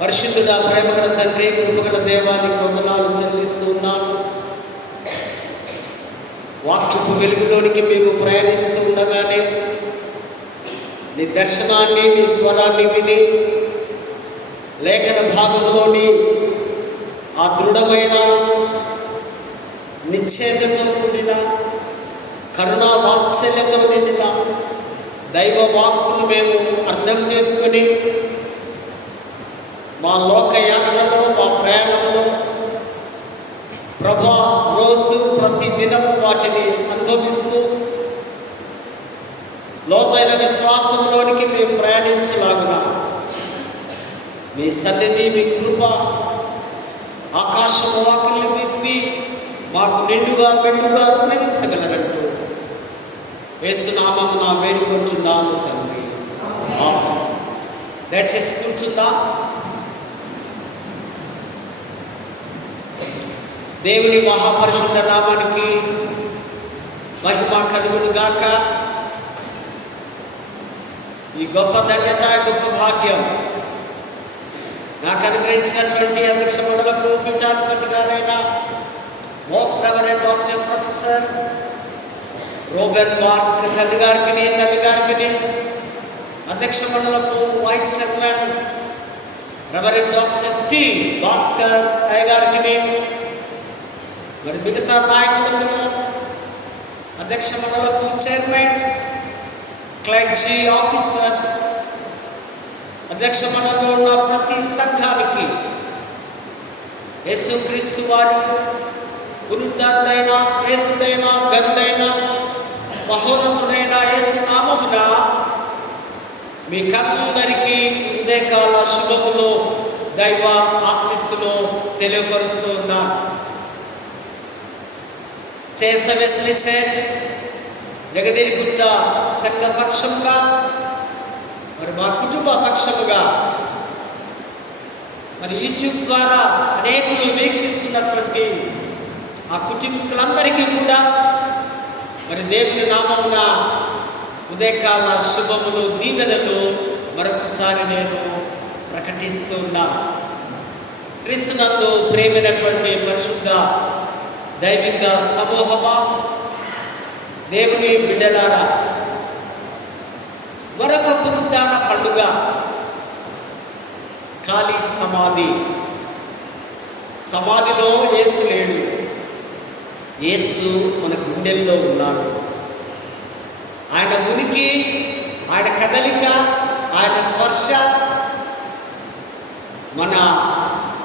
పరిశుద్ధుడా, ప్రేమగల తండ్రి, కృపగల దేవానికి వందనాలు చెల్లిస్తూ ఉన్నాము. వాక్యపు వెలుగులోనికి మేము ప్రయాణిస్తూ ఉండగానే నీ దర్శనాన్ని, నీ స్వరాన్ని విని లేఖన భాగంలోని ఆ దృఢమైన నిశ్చేతతో కూడిన కరుణా వాత్సల్యతో నిండిన దైవ వాక్కును మేము అర్థం చేసుకొని మా లోకయాత్రలో, మా ప్రయాణంలో ప్రభా రోజు ప్రతి దినము వాటిని అనుభవిస్తూ లోతైన విశ్వాసంలోనికి మేము ప్రయాణించలాగున మీ సన్నిధి, మీ కృప ఆకాశ వాకుల్ని విప్పి మాకు నిండుగా మెండుగా అనుగ్రహించగలరంటూ యేసునామమున వేడుకుంటున్నాము తండ్రి. ఆమేన్. దయచేసి కూర్చుందాం. దేవుని మహాపరిశుద్ధ నామానికి మహిమ కలుగును గాక. ఈ గొప్ప ధన్యత, గొప్ప భాగ్యం నాకు అనుగ్రహించినటువంటి అధ్యక్ష మండలకు పీఠాధిపతి గారైన most reverend doctor professor Reuben Mark Thalli గారికి, అధ్యక్ష మండలకు vice chairman reverend doctor T Bhaskar అయ్య గారికి, మరి మిగతా నాయకులకు, అధ్యక్ష మండలకు చైర్మన్స్, క్లర్జీ ఆఫీసర్స్, అధ్యక్ష మండలిలో ఉన్న ప్రతి సంఘానికి యేసుక్రీస్తు వారి పునరుద్ధరణుడైన, శ్రేష్ఠుడైన, ఘనుడైన, మహోన్నతుడైన యేసు నామమున మీకందరికీ ఉదయకాల శుభములో దైవ ఆశీస్సులో తెలియపరుస్తూ ఉన్నాను. చేస వెస్లీ చర్చ్ జగదేలిగుట్ట సంఘ పక్షముగా, మరి మా కుటుంబ పక్షముగా, మరి యూట్యూబ్ ద్వారా అనేకులు వీక్షిస్తున్నటువంటి ఆ కుటుంబీకులందరికీ కూడా మరి దేవుని నామమున ఉదయకాల శుభములు, దీవెనలు మరొకసారి నేను ప్రకటిస్తూ ఉన్నాను. క్రీస్తునందు ప్రేమైనటువంటి పరిశుద్ధ దైవిక సమూహమా, దేవుని బిడ్డలారా, మరొక పునరుద్ధాన పండుగ ఖాళీ సమాధి. సమాధిలో యేసు లేడు, యేసు మన గుండెల్లో ఉన్నాడు. ఆయన ఉనికి, ఆయన కదలిక, ఆయన స్పర్శ మన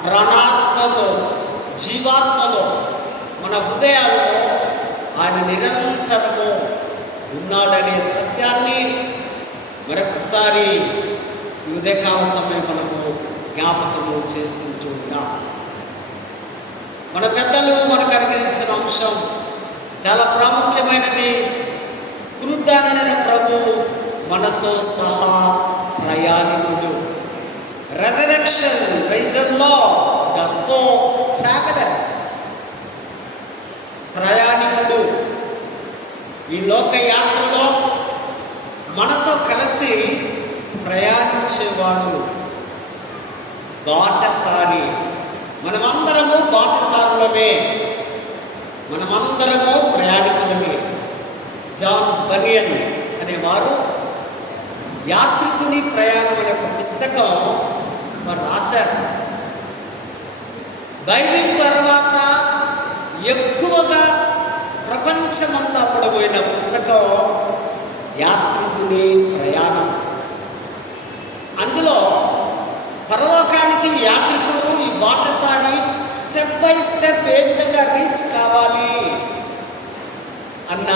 ప్రాణాత్మలో, జీవాత్మలో, మన హృదయాల్లో ఆయన నిరంతరము ఉన్నాడనే సత్యాన్ని మరొకసారి ఈ ఉదయకాల సమయం మనము జ్ఞాపకము చేసుకుంటూ ఉన్నాం. మన పెద్దలు మనకు అనుగ్రహించిన అంశం చాలా ప్రాముఖ్యమైనది. పునరుద్ధరణ ప్రభు మనతో సహా ప్రయాణికుడు. Resurrection, praise the lord, the co-traveller, ప్రయాణికుడు. ఈ లోకయాత్రలో మనతో కలిసి ప్రయాణించేవాడు, బాటసారి. మనమందరము బాటసారులమే, మనమందరము ప్రయాణికులమే. జాన్ బనియన్ అనేవారు యాత్రికుని ప్రయాణం అనే ఒక పుస్తకం వారు రాశారు. బైబిల్ తర్వాత ఎక్కువగా ప్రపంచమంతా పడబోయిన పుస్తకం యాత్రికుని ప్రయాణం. అందులో పరలోకానికి యాత్రికుడు, ఈ బాటసారి స్టెప్ బై స్టెప్ ఏ విధంగా రీచ్ కావాలి అన్న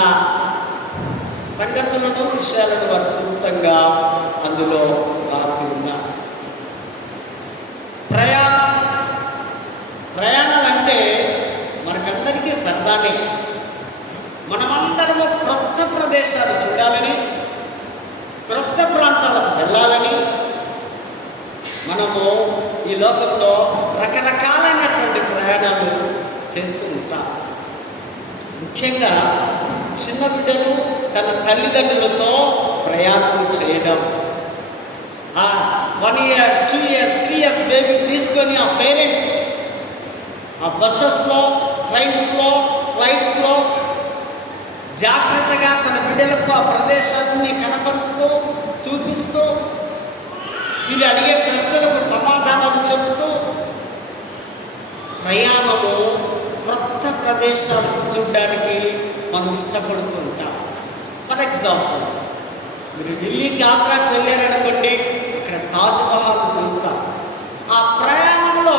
సంగతులను, విషయాలను వారు క్లుప్తంగా అందులో రాసి ఉన్నారు. ప్రయాణాలంటే మనకందరికీ సరదానే. మనమందరము క్రొత్త ప్రదేశాలు చూడాలని, క్రొత్త ప్రాంతాలకు వెళ్ళాలని మనము ఈ లోకంలో రకరకాలైనటువంటి ప్రయాణాలు చేస్తూ ఉంటాం. ముఖ్యంగా చిన్న బిడ్డలు తన తల్లిదండ్రులతో ప్రయాణం చేయడం, 1 year, 2 years, 3 ఇయర్స్ బేబీని తీసుకొని ఆ పేరెంట్స్ ఆ బస్సెస్లో, ట్రైన్స్లో, ఫ్లైట్స్లో జాగ్రత్తగా తన బిడ్డలకు ఆ ప్రదేశాన్ని కనపరుస్తూ చూపిస్తూ వీళ్ళు అడిగే ప్రశ్నలకు సమాధానాలు చెబుతూ ప్రయాణము కొత్త ప్రదేశాలను చూడడానికి మనం ఇష్టపడుతుంటాం. ఫర్ ఎగ్జాంపుల్, మీరు ఢిల్లీకి యాత్రకు వెళ్ళారనుకోండి, అక్కడ తాజ్మహల్ చూస్తాం. ఆ ప్రయాణంలో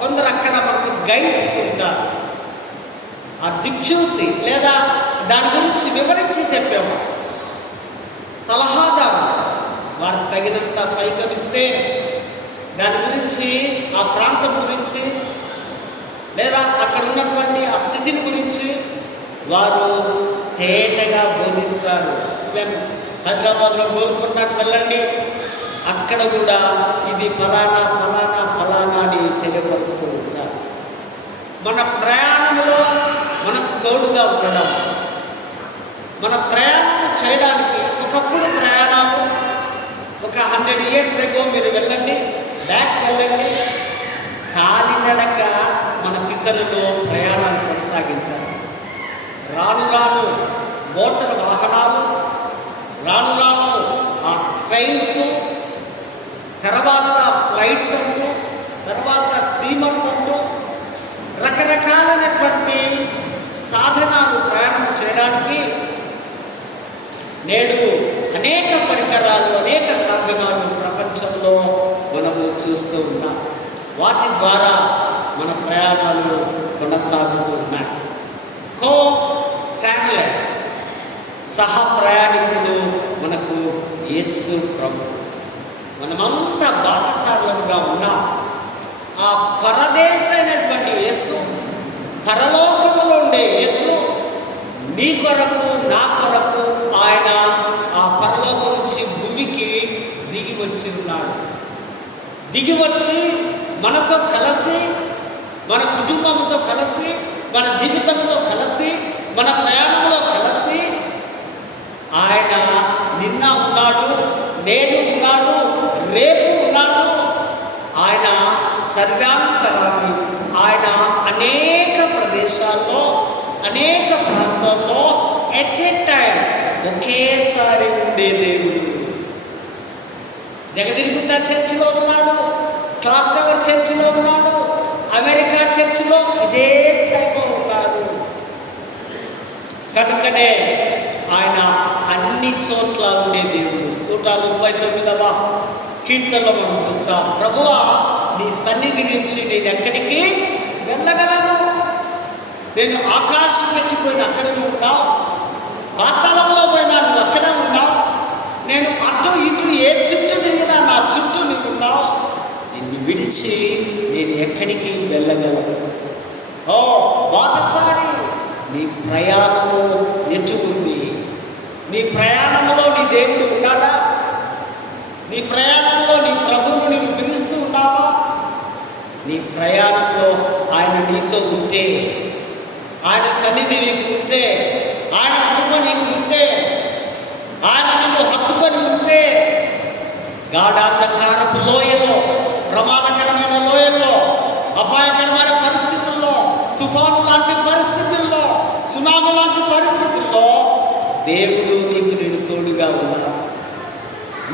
కొందరు అక్కడ మనకు గైడ్స్ ఉంటారు. ఆ దిక్చూసి లేదా దాని గురించి వివరించి చెప్పేవారు, సలహాదారు. వారికి తగినంత పైకమిస్తే దాని గురించి, ఆ ప్రాంతం గురించి లేదా అక్కడ ఉన్నటువంటి ఆ స్థితిని గురించి వారు తేటగా బోధిస్తారు. హైదరాబాద్లో గోల్కొండకు వెళ్ళండి, అక్కడ కూడా ఇది ఫలానా ఫలానా ఫలానా అని తెలియపరుస్తూ ఉంటారు. మన ప్రయాణంలో మనకు తోడుగా ఉండడం, మన ప్రయాణం చేయడానికి ఒకప్పుడు ప్రయాణాలు ఒక 100 years ago మీరు వెళ్ళండి, బ్యాక్ వెళ్ళండి, కాలినడక మన పితరులు ప్రయాణాలు కొనసాగించారు. రాను రాను మోటార్ వాహనాలు, రాను రాను ఆ ట్రైన్స్, తర్వాత ఫ్లైట్స్ అంటూ, తర్వాత స్టీమర్స్ అంటూ రకరకాలైనటువంటి సాధనాలు ప్రయాణం చేయడానికి నేడు అనేక పరికరాలు, అనేక సాధనాలు ప్రపంచంలో మనము చూస్తూ ఉన్నాం. వాటి ద్వారా మన ప్రయాణాలు కొనసాగుతూ ఉన్నాయి. కో ట్రావెలర్, సహ ప్రయాణికుడు మనకు యేసు ప్రభు. మనమంతా బాటసారులుగా ఉన్నాం. ఆ పరదేశమైనటువంటి యేసు, పరలోకములో ఉండే యేసు నీ కొరకు, నా కొరకు ఆయన ఆ పరలోకం నుంచి భూమికి దిగి వచ్చి ఉన్నాడు. దిగి వచ్చి మనతో కలిసి, మన కుటుంబంతో కలిసి, మన జీవితంతో కలిసి, మన ప్రయాణంలో కలిసి ఆయన నిన్న ఉన్నాడు, నేడు ఉన్నాడు, రేపు ఉన్నాడు. ఆయన సర్వాంతరాన్ని ఆయన అనేక ప్రదేశాల్లో, అనేక ప్రాంతాల్లో ఎట్ ఎ టైం ఒకేసారి ఉండే దేవుడు. జగదిరిగుట్ట చర్చిలో ఉన్నాడు, క్లాక్ టవర్ చర్చిలో ఉన్నాడు, అమెరికా చర్చిలో ఇదే టైంలో ఉన్నాడు. కనుకనే ఆయన అన్ని చోట్ల ఉండే దేవుడు. 139వ కీర్తనలో మనం చూస్తాం, ప్రభువా నీ సన్నిధి నుంచి నేను ఎక్కడికి వెళ్ళగలను? నేను ఆకాశం ఎక్కిపోయిన అక్కడ ఉన్నావు, పాతాళంలో పోయినా నువ్వు అక్కడే ఉన్నావు, నేను అటు ఇటు ఏ చుట్టూ తిరిగినా నా చుట్టూ నీవు ఉన్నావు. నిన్ను విడిచి నేను ఎక్కడికి వెళ్ళగలను? ఓ బాటసారి, నీ ప్రయాణము ఎటు ఉంది? నీ ప్రయాణంలో నీ దేవుడు ఉన్నాడా? నీ ప్రయాణంలో నీ ప్రభువును నీవు పిలుస్తూ ఉన్నావా? నీ ప్రయాణంలో ఆయన నీతో ఉంటే, ఆయన సన్నిధి నీకు ఉంటే, ఆయన కృప నీకు ఉంటే, ఆయన నిన్ను హత్తుకొని ఉంటే, గాఢాంధకారపు లోయలో, ప్రమాదకరమైన లోయల్లో, అపాయకరమైన పరిస్థితుల్లో, తుఫాను లాంటి పరిస్థితుల్లో, సునామీ లాంటి పరిస్థితుల్లో దేవుడు నీకు నేను తోడుగా ఉన్నాను.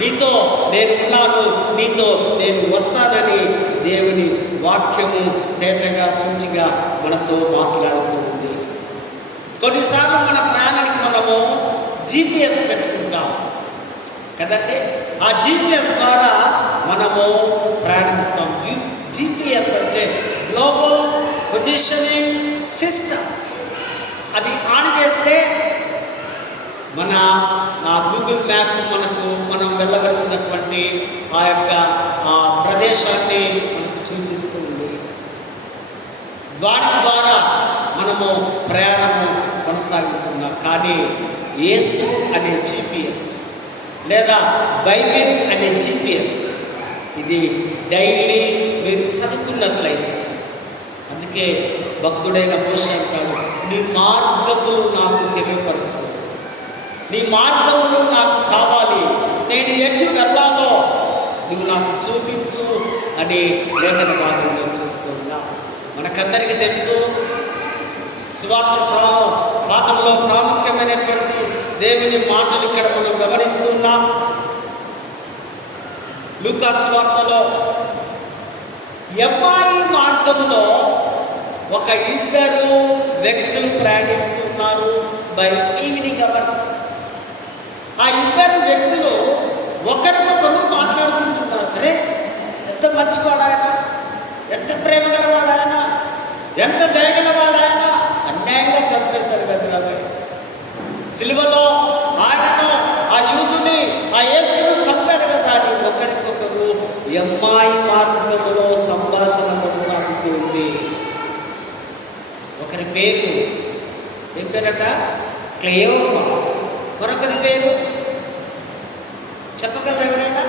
నీతో నేను ఉన్నాను, నీతో నేను వస్తానని దేవుని వాక్యము తేటగా సూటిగా మనతో మాట్లాడుతూ ఉంది. కొన్నిసార్లు మన ప్రయాణానికి మనము GPS పెట్టుకుంటాం కదండి. ఆ GPS ద్వారా మనము ప్రయాణిస్తాం. GPS అంటే గ్లోబల్ పొజిషనింగ్ సిస్టమ్. అది ఆన్ చేస్తే మన గూగుల్ మ్యాప్ మనం వెళ్ళవలసినటువంటి ఆ యొక్క ఆ ప్రదేశాన్ని మనకు చూపిస్తుంది. వాటి ద్వారా మనము ప్రయాణము కొనసాగుతున్నాం. కానీ యేసు అనే GPS లేదా బైబిల్ అనే GPS ఇది డైలీ మీరు చదువుకున్నట్లయితే, అందుకే భక్తుడైన మోషే అంటాడు, నీ మార్గములు నాకు తెలియపరచు, నీ మార్గములు నాకు కావాలి, నేను ఎటు వెళ్ళాలో నువ్వు నాకు చూపించు అని లేఖన భాగంలో చూస్తున్నా. మనకందరికీ తెలుసు, సువార్త పాఠంలో ప్రాముఖ్యమైనటువంటి దేవుని మాటలు ఇక్కడ మనం గమనిస్తున్నాం. లూకా సువార్తలో ఎమ్మాయి మార్గంలో ఒక ఇద్దరు వ్యక్తులు ప్రయాణిస్తున్నారు బై ఈవినింగ్ అవర్స్. ఆ ఇద్దరు వ్యక్తులు ఒకరికొకరు మాట్లాడుకుంటున్నారు. అరే, ఎంత మంచివాడాయన, ఎంత ప్రేమ గలవాడాయన, ఎంత దయగలవాడాయన, అన్యాయంగా చంపేశారు కదా సిలువలో ఆయనను, ఆ యూదుని, ఆ యేసును చంపారు కదా అని ఒకరికొకరు ఎమ్మాయి మార్గంలో సంభాషణ కొనసాగుతుంది. ఒకరి పేరు ఏం పేరట? క్లెయోఫా. మరొకరి పేరు చెప్పగలరు ఎవరైనా?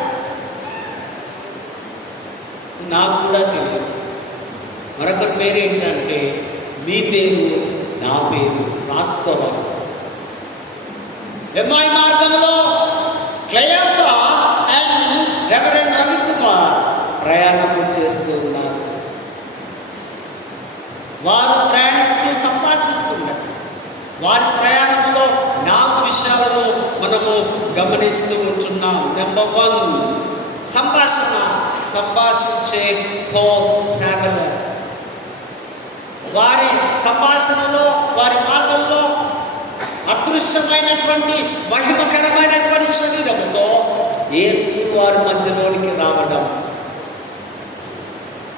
నాకు కూడా తెలియదు. మరొకరి పేరు ఏంటంటే మీ పేరు, నా పేరు రాసుకోవాలి. ఎమ్మాయి మార్గంలో క్లెయోఫా అండ్ రెవరెండ్ రవికుమార్ ప్రయాణం చేస్తూ ఉన్నారు. వారు ప్రయాణిస్తూ సంభాషిస్తున్నారు. వారి ప్రయాణంలో 4 విషయాలను మనము గమనిస్తూ ఉంటున్నాం. నెంబర్ 1, సంభాషించే కో ట్రావెలర్. వారి సంభాషణలో, వారి మాటల్లో అదృశ్యమైనటువంటి మహిమకరమైనటువంటి శరీరముతో యేసు వారి మధ్యలోనికి రావడం,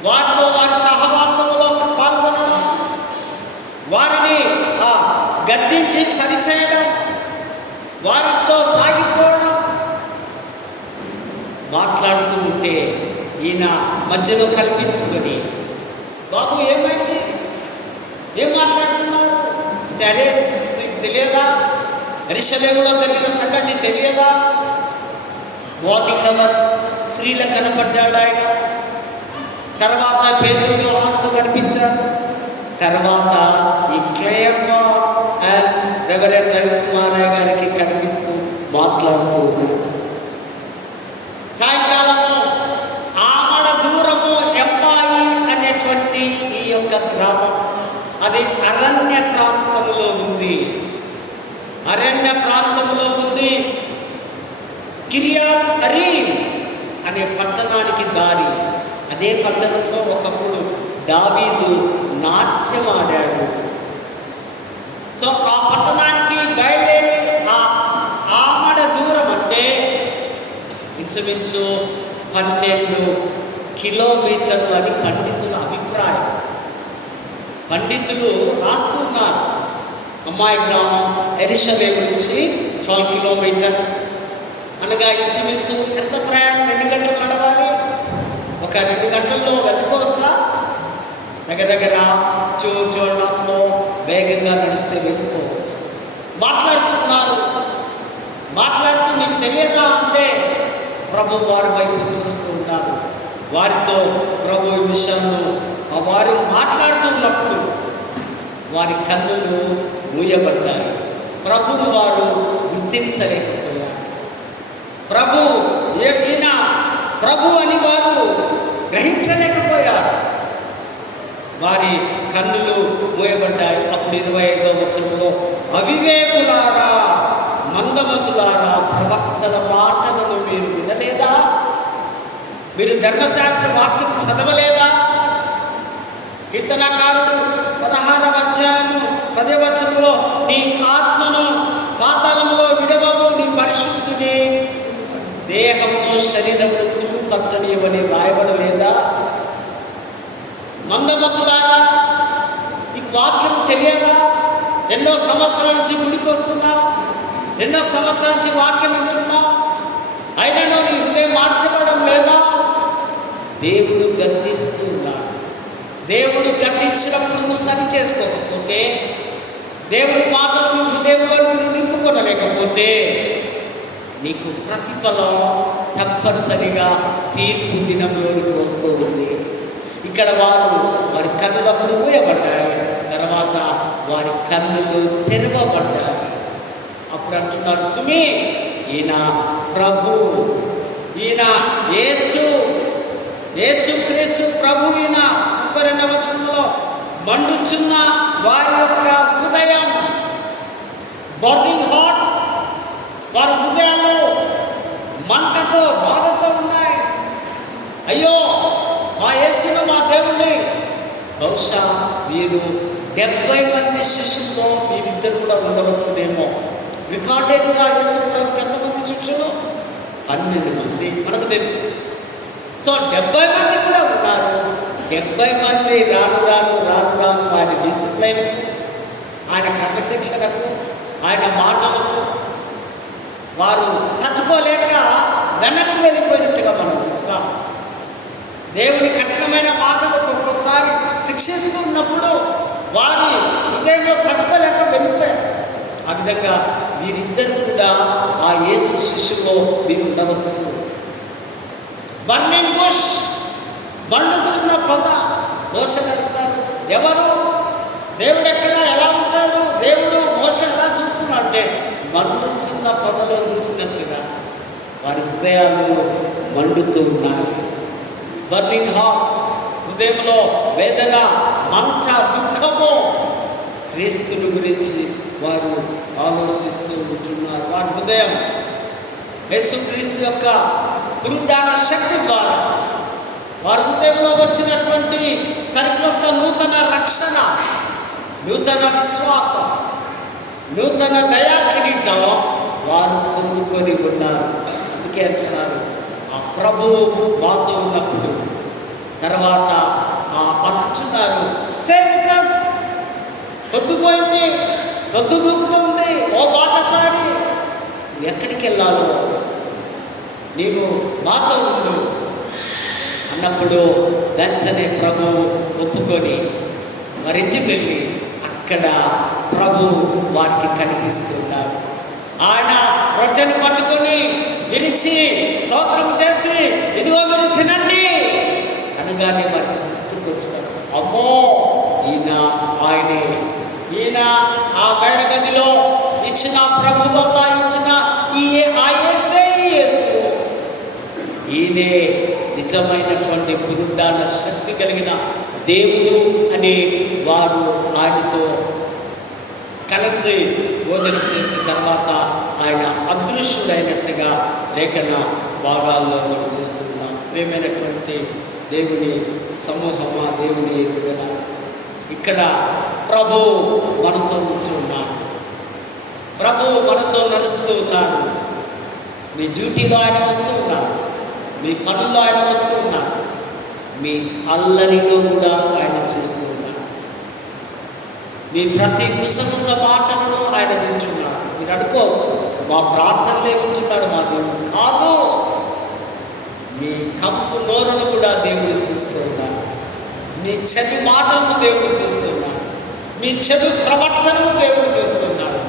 వారితో వారి సహవాసంలో పాల్గొనడం, వారిని గద్దించి సరిచేయడం, వారితో సాగిపోవడం. మాట్లాడుతూ ఉంటే ఈయన మధ్యలో కల్పించుకొని, బాబు ఏమైంది, ఏం మాట్లాడుతున్నారు అంటే, అరే మీకు తెలియదా, యెరూషలేములో జరిగిన సంగతి తెలియదా? మార్నింగ్ అవర్స్ స్త్రీల కనపడ్డాడు ఆయన. తర్వాత పేతురు, యోహానుకు కనిపించారు. తర్వాత ఈ క్లెయోఫా అండ్ రెవరెండ్ రవికుమార్ గారికి కనిపిస్తూ మాట్లాడుతూ ఉన్నారు. సాయంకాలము ఆమడ దూరము ఎమ్మాయి అనేటువంటి ఈ యొక్క గ్రామం, అది అరణ్య ప్రాంతంలో ఉంది. అరణ్య ప్రాంతంలో ఉంది. కిర్యాత్ అరీం అనే పట్టణానికి దారి. అదే పట్టణంలో ఒకప్పుడు దావీదు నాట్యం ఆడాడు. సో ఆ పట్టణానికి బయలుదేరి ఆమడ దూరం అంటే ఇంచుమించు 12 కిలోమీటర్లు అని పండితుల అభిప్రాయం. పండితులు రాస్తున్నారు, అమ్మాయి గ్రామం యెరూషలేము నుంచి 12 కిలోమీటర్స్ అనగా ఇంచుమించు ఎంత ప్రయాణం, ఎన్ని గంటలు నడవాలి? ఒక 2 గంటల్లో వెళ్ళిపోవచ్చా? దగ్గర 2.5 వేగంగా నడిస్తే వెళ్ళిపోవచ్చు. మాట్లాడుతున్నారు. మాట్లాడుతూ నీకు తెలియదా అంటే ప్రభు వారి వైపు చూస్తూ ఉన్నారు. వారితో ప్రభు ఈ విషయంలో వారు మాట్లాడుతున్నప్పుడు వారి కన్నులు మూయబడ్డాయి. ప్రభువు వారు గుర్తించలేకపోయారు. ఈయన ప్రభు అని వారు గ్రహించలేకపోయారు. వారి కన్నులు మూయబడ్డాయి. అప్పుడు 25వ వచనంలో, అవివేకులారా, మందమతులారా, ప్రవక్తల మాటలను మీరు వినలేదా? మీరు ధర్మశాస్త్ర వాక్యం చదవలేదా? కీర్తనకారుడు 16వ అధ్యాయము 10వ వచనంలో, నీ ఆత్మను పాతాళంలో విడవబో, నీ పరిశుద్ధిని దేహము శరీరము కుళ్ళు పట్టనియమని రాయబడలేదా? మందమతులారా, ఈ వాక్యం తెలియదా? ఎన్నో సంవత్సరాల నుంచి గుడికి వస్తున్నావు, ఎన్నో సంవత్సరాల నుంచి వాక్యం వింటున్నావు, అయినా నీ హృదయం మార్చబడడం లేదా? దేవుడు గద్దిస్తున్నాడు. దేవుడు గద్దించినప్పుడు నువ్వు సరి చేసుకోకపోతే, దేవుడి మాటలు నీ హృదయంలోకి నువ్వు నింపుకొనలేకపోతే, నీకు ప్రతిఫలం తప్పనిసరిగా తీర్పు దినంలోనికి వస్తూ ఉంది. ఇక్కడ వారి కన్నులు అప్పుడు మూయబడ్డాయి. తర్వాత వారి కన్నులు తెరవబడ్డాయి. అప్పుడు అంటున్నారు, సుమి, ఈయన ప్రభు ఈయన యేసుక్రీస్తు ప్రభు. ఈయన 32వ వచనంలో మండుచున్న వారి యొక్క హృదయం, బర్నింగ్ హార్ట్స్, వారి హృదయాలు మంటతో బాధతో ఉన్నాయి. అయ్యో మా యేసును, మా దేవుణ్ణి. బహుశా వీరు 70 మంది శిష్యుల్లో వీరిద్దరు కూడా ఉండవచ్చునేమో. రికార్డెడ్గా యేసు ప్రభుకి ఎంతమంది శిష్యులు? 12 మంది మనకు తెలుసు. సో 70 మంది కూడా ఉన్నారు. 70 మంది రాను ఆయన డిసిప్లైన్కు, ఆయన క్రమశిక్షణకు, ఆయన మాటలకు వారు తట్టుకోలేక వెనక్కి వెళ్ళిపోయినట్టుగా మనం చూస్తాం. దేవుని కఠినమైన మాటలకు ఒక్కొక్కసారి శిక్షిస్తూ ఉన్నప్పుడు వారి హృదయంలో తట్టుకోలేక వెళ్ళిపోయారు. ఆ విధంగా వీరిద్దరు కూడా ఆ యేసు శిష్యుల్లో వీరు ఉండవచ్చు. బర్నింగ్ బుష్, మండుచున్న పొద. మోషని అడుగుతారు, ఎవరు? దేవుడు ఎక్కడ, ఎలా ఉంటాడు? దేవుడు మోష ఎలా చూస్తున్నా అంటే మండుచున్న పొదలో చూసినట్టుగా వారి హృదయాలు మండుతూ ఉన్నాయి. బర్నింగ్ హార్ట్స్, హృదయంలో వేదన, మంట, దుఃఖము. క్రీస్తుని గురించి వారు ఆలోచిస్తూ ఉంటున్నారు. వారి హృదయం యేసుక్రీస్తు యొక్క పునరుద్ధాన శక్తి ద్వారా వారి హృదయంలో వచ్చినటువంటి సరికొత్త నూతన రక్షణ, నూతన విశ్వాసం, నూతన దయా కిరీటం వారు పొందుకొని ఉన్నారు. అందుకే అంటున్నారు, ఆ ప్రభువు మాతో ఉన్నప్పుడు తర్వాత అంటున్నారు, స్టే విత్ us. పొద్దుపోయింది, పొద్దు దూకుతుంది, ఓ బాటసారి ఎక్కడికి వెళ్ళాలో నీవు మాతో ఉండు అన్నప్పుడు వెంటనే ప్రభు ఒప్పుకొని వారింటికి వెళ్ళి అక్కడ ప్రభు వారికి కనిపిస్తున్నాడు. ఆయన రొట్టెను పట్టుకొని విరిచి స్తోత్రం చేసి, ఇదిగో మీరు తినండి అనగానే వారికి గుర్తుకొచ్చారు, అమ్మో ఆయనే, ఈయన ఆ మేడ గదిలో ఇచ్చిన ప్రభు వల్ల ఇచ్చిన యేసు, ఈయనే నిజమైనటువంటి పునరుద్ధాన శక్తి కలిగిన దేవుడు అని వారు ఆయనతో కలిసి బోధన చేసిన తర్వాత ఆయన అదృశ్యుడైనట్టుగా లేఖన భాగాల్లో మనం చూస్తున్నాం. ప్రియమైనటువంటి దేవుని సమూహమా, దేవుని విడుదల, ఇక్కడ ప్రభు మనతో ఉంటున్నాడు. ప్రభు మనతో నడుస్తూ ఉన్నాడు. మీ డ్యూటీలో ఆయన వస్తూ ఉన్నాడు, మీ పనుల్లో ఆయన వస్తూ ఉన్నాడు, మీ అల్లరిలో కూడా ఆయన చేస్తూ ఉన్నాడు. మీ ప్రతి గుసగుస మాటలను ఆయన వింటున్నాడు. మీరు అనుకోవచ్చు, మా ప్రార్థనలే వింటున్నాడు మా దేవుడు. కాదు, మీ కంపు నోరును కూడా దేవుడు చూస్తూ ఉన్నాడు. మీ చెడు మాటలను దేవుడు చూస్తున్నాడు. మీ చెడు ప్రవర్తనను దేవుడు చూస్తున్నాడు.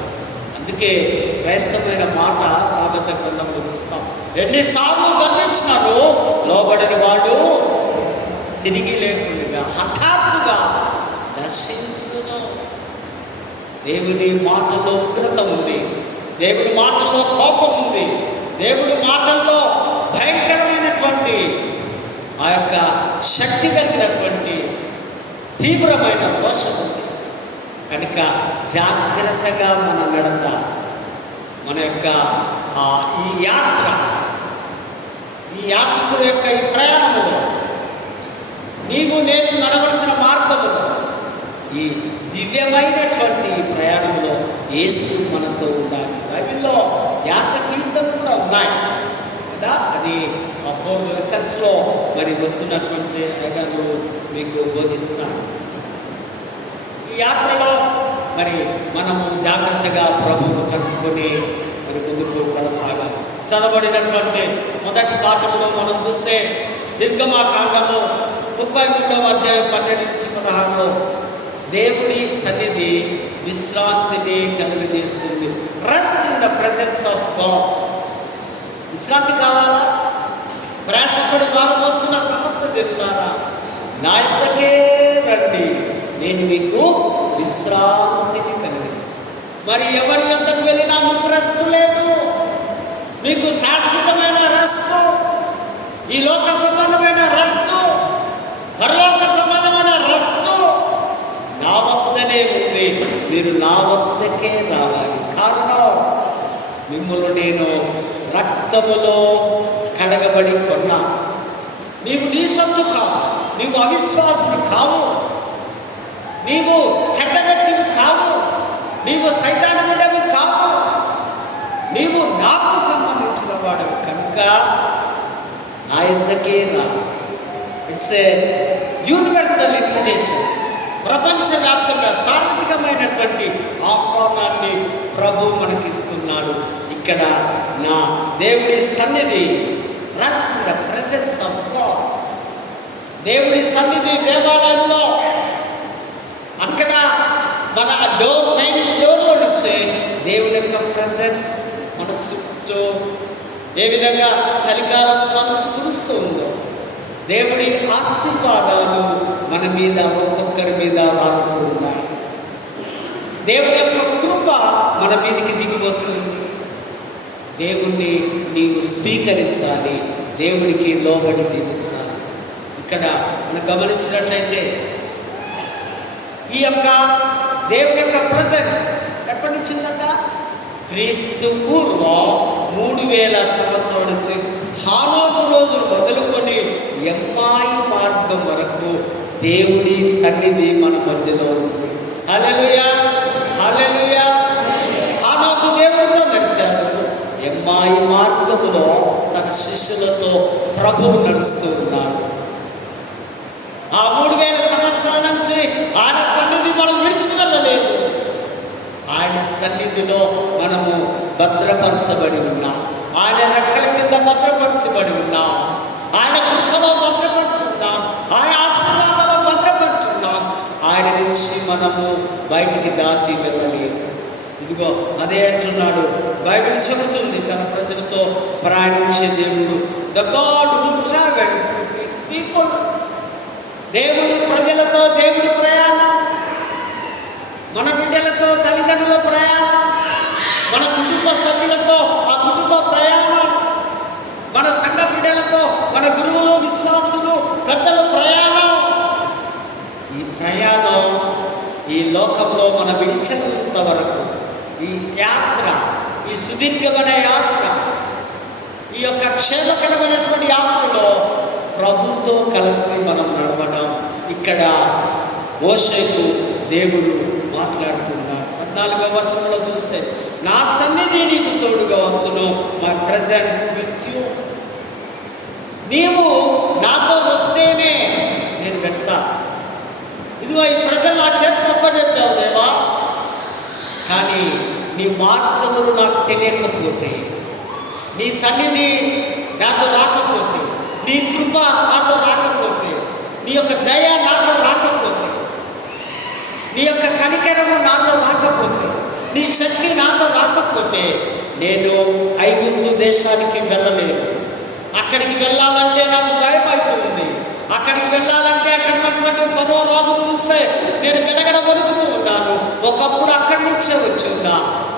అందుకే శ్రేష్టమైన మాట సామెత గ్రంథంలో చూస్తాం, ఎన్నిసార్లు గమనించినాడు లోబడిన వాడు తిరిగి లేకుండా హఠాత్తుగా దర్శించును. దేవుని మాటలో ఉగ్రత ఉంది, దేవుని మాటల్లో కోపం ఉంది, దేవుడి మాటల్లో భయంకరమైనటువంటి ఆ యొక్క శక్తి కలిగినటువంటి తీవ్రమైన మోసం ఉంది. కనుక జాగ్రత్తగా మన నడత, మన యొక్క ఈ యాత్రికుల యొక్క ఈ ప్రయాణములో, నీవు నేను నడవలసిన మార్గములో, ఈ దివ్యమైనటువంటి ప్రయాణంలో యేసు మనతో ఉండాలి. బైబిల్లో యాత్ర కీర్తనలు కూడా ఉన్నాయి కదా, అది 4 లెసన్స్లో మరి వస్తున్నటువంటి అయ్యగారు మీకు బోధిస్తాను. ఈ యాత్రలో మరి మనము జాగ్రత్తగా ప్రభువును కలుసుకొని మరి ముందుకు కొనసాగాలి. చదవబడినటువంటి మొదటి పాఠంలో మనం చూస్తే నిర్గమాకాండము 33వ అధ్యాయం 12-16లో దేవుడి సన్నిధి విశ్రాంతిని కలుగజేస్తుంది. Rest in the presence of God. విశ్రాంతి కావాలా? ప్రయాసపడి వారు వస్తున్న సమస్త జనులారా నా యొద్దకే రండి, నేను మీకు విశ్రాంతిని కలుగజేస్తాను. మరి ఎవరి యొద్దకు వెళ్ళినా మీకు రెస్ట్ లేదు, మీకు శాశ్వతమైన రెస్ట్ ఈ లోక సంబంధమైన రస్తు, పరలోక సంబంధమైన రస్తు నా వద్దనే ఉంది. మీరు నా వద్దకే రావాలి. కారణం, మిమ్మల్ని నేను రక్తములో కడగబడి కొన్నా. నీవు నీ సొత్తు కావు, నీవు అవిశ్వాసిని కావు, నీవు చెడ్డ వ్యక్తివి కావు, నీవు సైతాను బిడ్డవి కావు, నీవు నాకు సంబంధించిన వాడు కనుక నా యొద్దకే రా. It's a universal invitation. ప్రపంచవ్యాప్తంగా సార్వత్రికమైనటువంటి ఆహ్వానాన్ని ప్రభు మనకిస్తున్నాడు. ఇక్కడ నా దేవుడి సన్నిధి, rust in the presence of God. దేవుడి సన్నిధి దేవాలయంలో, అక్కడ మన మెయిన్ డోర్లో నుంచే దేవుడి యొక్క ప్రెసెన్స్ మన చుట్టూ ఏ విధంగా చలికాలం మంచు కురుస్తూ ఉందో, దేవుడి ఆశీర్వాదాలు మన మీద ఒక్కొక్కరి మీద వారుతూ ఉన్నాయి. దేవుడి యొక్క కృప మన మీదకి దిగి వస్తుంది. దేవుణ్ణి నీవు స్వీకరించాలి, దేవుడికి లోబడి జీవించాలి. ఇక్కడ మనం గమనించినట్లయితే ఈ యొక్క దేవుని యొక్క ప్రజెన్స్ ఎప్పటి నుంచి ఉందంట? క్రీస్తు పూర్వం 3000 సంవత్సరాల నుంచి హానోకు రోజులు మొదలుకొని ఎమ్మాయి మార్గం వరకు దేవుడి సన్నిధి మన మధ్యలో ఉంది. హల్లెలూయా, హల్లెలూయా. హానోకు దేవుడితో నడిచాడు. ఎమ్మాయి మార్గములో తన శిష్యులతో ప్రభువు నడుస్తూ ఉన్నాడు. ఆ 3000 సంవత్సరాల నుంచి ఆయన సన్నిధి మనం విడిచిపెట్టలేదు. ఆయన సన్నిధిలో మనము భద్రపరచబడి ఉన్నాం. ఆయన రెక్కల కింద భద్రపరచబడి ఉన్నాం. ఆయన కృపలో భద్రపరుచున్నాం. ఆయన ఆశీర్వాదాలు భద్రపరుచున్నాం. ఆయన నుంచి మనము బయటికి దాటి వెళ్ళలేదు. ఇదిగో అదే అంటున్నాడు బైబిల్ చెబుతుంది, తన ప్రజలతో ప్రయాణించే దేవుడు. The God who travels with his people. దేవుడు ప్రజలతో దేవుడి ప్రయాణం, మన బిడ్డలతో తల్లిదండ్రుల ప్రయాణం, మన కుటుంబ సభ్యులతో ఆ కుటుంబ ప్రయాణం, మన సంఘ బిడ్డలతో మన గురువులు, విశ్వాసులు, పెద్దల ప్రయాణం. ఈ ప్రయాణం ఈ లోకంలో మన విడిచేంత వరకు, ఈ యాత్ర, ఈ సుదీర్ఘమైన యాత్ర, ఈ యొక్క క్షేమకరమైనటువంటి యాత్రలో ప్రభుతో కలిసి మనం నడవడం. ఇక్కడ మోషేకు దేవుడు మాట్లాడుతున్నాడు. 14వ వచనంలో చూస్తే, నా సన్నిధి నీకు తోడుగా వచ్చును, మై ప్రెజెన్స్ విత్ యూ. నీవు నాతో వస్తేనే నేను వెళ్తా. ఇదిగో ఈ ప్రజలు నా చేతికి అప్పచెప్పావు దేవా, కానీ నీ మార్గములు నాకు తెలియకపోతే, నీ సన్నిధి నాతో రాకపోతే, నీ కృప నాతో రాకపోతే, నీ యొక్క దయ నాతో రాకపోతే, నీ యొక్క కనికరము నాతో రాకపోతే, నీ శక్తి నాతో రాకపోతే నేను ఐగుప్తు దేశానికి వెళ్ళలేను. అక్కడికి వెళ్ళాలంటే నాకు భయం అవుతుంది. అక్కడికి వెళ్ళాలంటే అక్కడ ఉన్నటువంటి ఫరో రాజును చూస్తే నేను గడగడ వణుకుతూ ఉన్నాను. ఒకప్పుడు అక్కడి నుంచే వచ్చి ఉన్నా,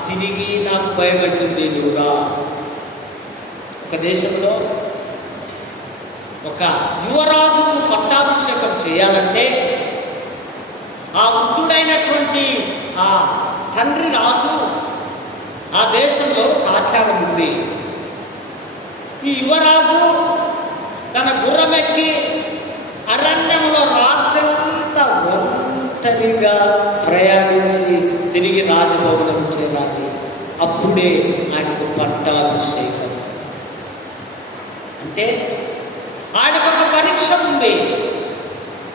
తిరిగి నాకు భయం అవుతుంది. నువ్వుగా ఒక దేశంలో ఒక యువరాజుకు పట్టాభిషేకం చేయాలంటే ఆ వృద్ధుడైనటువంటి ఆ తండ్రి రాజు, ఆ దేశంలో ఒక ఆచారం ఉంది. ఈ యువరాజు తన గుర్రమెక్కి అరణ్యంలో రాత్రంతా ఒంటరిగా ప్రయాణించి తిరిగి రాజభవనం చేరాలి. అప్పుడే ఆయనకు పట్టాభిషేకం. అంటే ఆయనకు ఒక పరీక్ష ఉంది.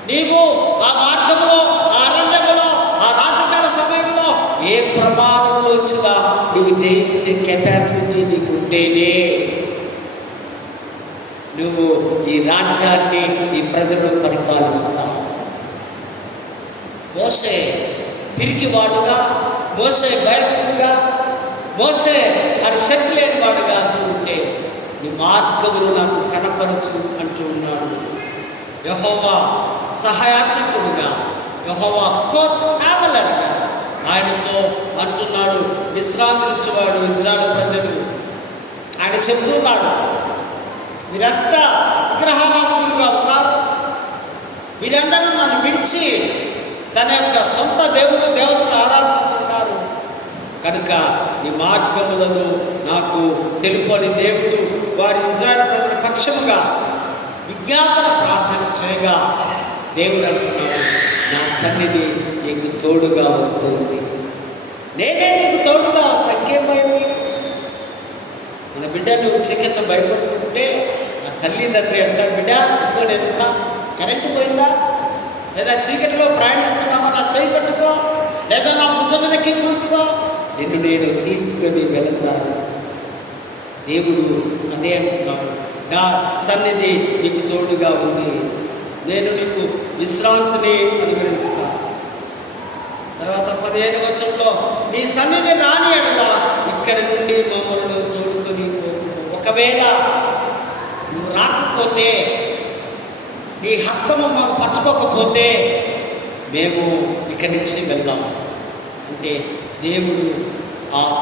నీవు ఆ మార్గంలో, ఆ అరణ్యంలో, ఆ రాత్రికాల సమయంలో ఏ ప్రమాదం వచ్చినా నువ్వు జయించే కెపాసిటీ నీకు ఉంటేనే నువ్వు ఈ రాజ్యాన్ని, ఈ ప్రజలను పరిపాలిస్తావు. మోషే పిరికివాడుగా, మోషే భయస్థుడుగా, మోషే అది శక్తి లేని వాడుగా అంటూ ఉంటే, నీ మార్గములు నాకు కనపరచు అంటూ ఉన్నాడు. యెహోవా సహాయాత్మకుడుగా, యెహోవా కో-ట్రావెలర్గా ఆయనతో అంటున్నాడు. విశ్రాంతి ఇచ్చేవాడు ఇజ్రాయేలు ప్రజలు. ఆయన చెప్తున్నాడు, మీరంతా విగ్రహారాధకులుగా ఉన్నారు. వీరందరూ నన్ను విడిచి తన యొక్క సొంత దేవుడు దేవతను ఆరాధిస్తున్నారు. కనుక ఈ మార్గములను నాకు తెలుపని దేవుడు వారి ఇశ్రాయేలు ప్రజల పక్షముగా విజ్ఞాపన ప్రార్థన చేయగా దేవుడు అంటున్నాడు, నా సన్నిధి నీకు తోడుగా వస్తుంది. నేనే నీకు తోడుగా వస్తా, ఇంకేం భయం నీకు? మన బిడ్డలు చీకట్లో భయపడుతుంటే ఆ తల్లిదండ్రి అంటారు, బిడ్డ ఇంకో నేనున్నా, కరెంటు పోయిందా, లేదా చీకటిలో ప్రయాణిస్తున్నామా, నా చేయి పట్టుకో, లేదా నా భుజం మీదకి కూర్చో, నిన్ను నేను తీసుకొని వెళతాను. దేవుడు అదే అంటున్నాడు, నా సన్నిధి నీకు తోడుగా ఉంది, నేను నీకు విశ్రాంతిని అనుగ్రహిస్తాను. తర్వాత 15వ వచనంలో, నీ సన్నిధి రాని ఎడల ఇక్కడి నుండి మమ్మల్ని తోడుకొని పోతుము. ఒకవేళ నువ్వు రాకపోతే, నీ హస్తము మాకు పట్టుకోకపోతే మేము ఇక్కడి నుంచి వెళ్దాం అంటే దేవుడు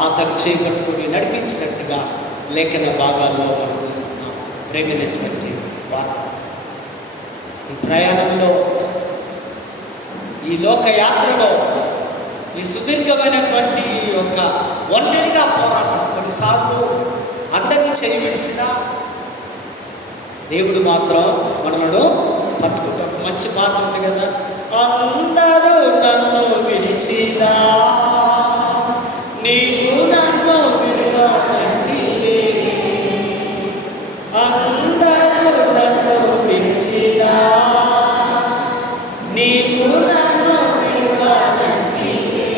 అతను చేపట్టుకుని నడిపించినట్టుగా లేఖన భాగాల్లో మనం చూస్తున్నాం. ప్రేమైనటువంటి వార్త, ఈ ప్రయాణంలో, ఈ లోకయాత్రలో, ఈ సుదీర్ఘమైనటువంటి ఒక ఒంటరిగా పోరాటం, కొన్నిసార్లు అందరినీ చేయి విడిచినా దేవుడు మాత్రం మనలను పట్టుకుంటాం. ఒక మంచి మాట ఉంది కదా, అందరూ నన్ను విడిచినా నీవు నన్ను విడువనంటివే, అందరూ నన్ను విడిచినా నీవు నన్ను విడువనంటివే,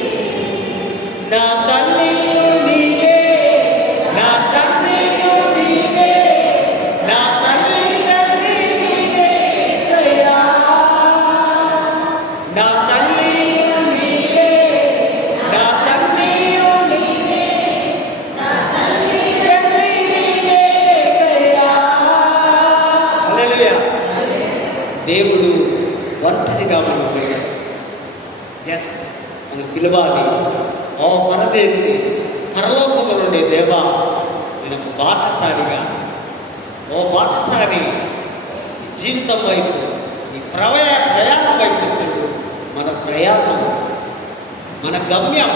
నా తల్లియు నీవే, నా తండ్రియు నీవే, నా తల్లి తండ్రి నీవే యేసయ్యా, నా తల్లియు నీవే, నా తండ్రియు నీవే, నా తల్లి తండ్రి నీవే యేసయ్యా. హల్లెలూయా. దేవుడు ఒంటరిగా మనం జస్ట్ మనం పిలవాలి, ఓ పరదేశి, పరలోకము నుండి దేవా, నేను బాటసారిగా, ఓ బాటసారి, ఈ జీవితం వైపు, ఈ ప్రయాణం వైపు చెడు. మన ప్రయాణం, మన గమ్యం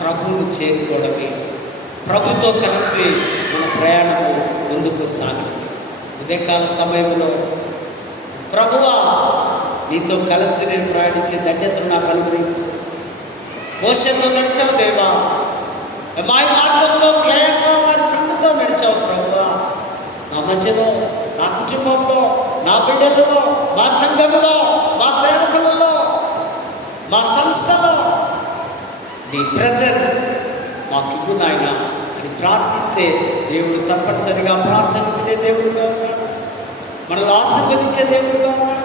ప్రభువును చేరుకోవడమే. ప్రభుతో కలిసి మన ప్రయాణము ముందుకు సాగింది. ఉదయకాల సమయంలో, ప్రభువా నీతో కలిసి నేను ప్రయాణించే ధన్యతను నాకు అనుగ్రహించు. మోషేతో నడిచావు దేవా, మా మార్గంలో క్లయంగా వారి ఫ్రెండ్తో నడిచావు ప్రభువా. నా మధ్యలో, నా కుటుంబంలో, నా బిడ్డలలో, మా సంఘంలో, మా సేవకులలో, మా సంస్థలో నీ ప్రెజెన్స్ మాకు ఇవ్వు నాయన అని ప్రార్థిస్తే దేవుడు తప్పనిసరిగా ప్రార్థన వినే దేవుడుగా ఉన్నాడు, మనల్ని ఆశీర్వదించే దేవుడుగా ఉన్నాడు.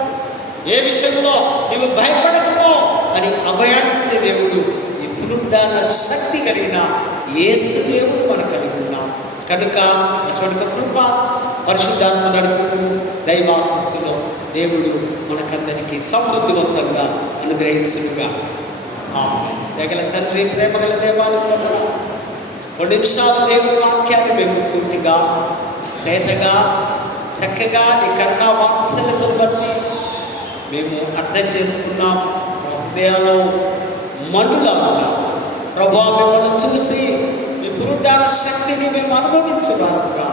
ఏ విషయంలో నువ్వు భయపడకుమో అని అభయాన్నిస్తే దేవుడు, ఈ పునరుద్ధాన శక్తి కలిగిన యేసు దేవుడు మనం కలిగి ఉన్నాం. కనుక అటువంటి కృప, పరిశుద్ధాత్మ నడుపుకు, దైవాశీస్సులో దేవుడు మనకందరికీ సమృద్ధివంతంగా అనుగ్రహించుగా. దగల తండ్రి, ప్రేమగల దేవానికి వందనాలు. 2 నిమిషాలు దేవుడి వాక్యాన్ని మేము సూటిగా, తేటగా, చక్కగా నీ కరుణా వాత్సల్యతను బట్టి మేము అర్థం చేసుకున్నాం. మా హృదయాల్లో మండులాగా ప్రభా మిమ్మల్ని చూసి మీ పునరుద్ధాన శక్తిని మేము అనుభవించగలరుగా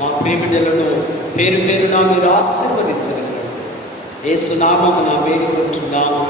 మా ప్రేమిడులను పేరు పేరున మీరు ఆశీర్వదించగలరు. యేసు నామమున వేడుకుంటున్నాము.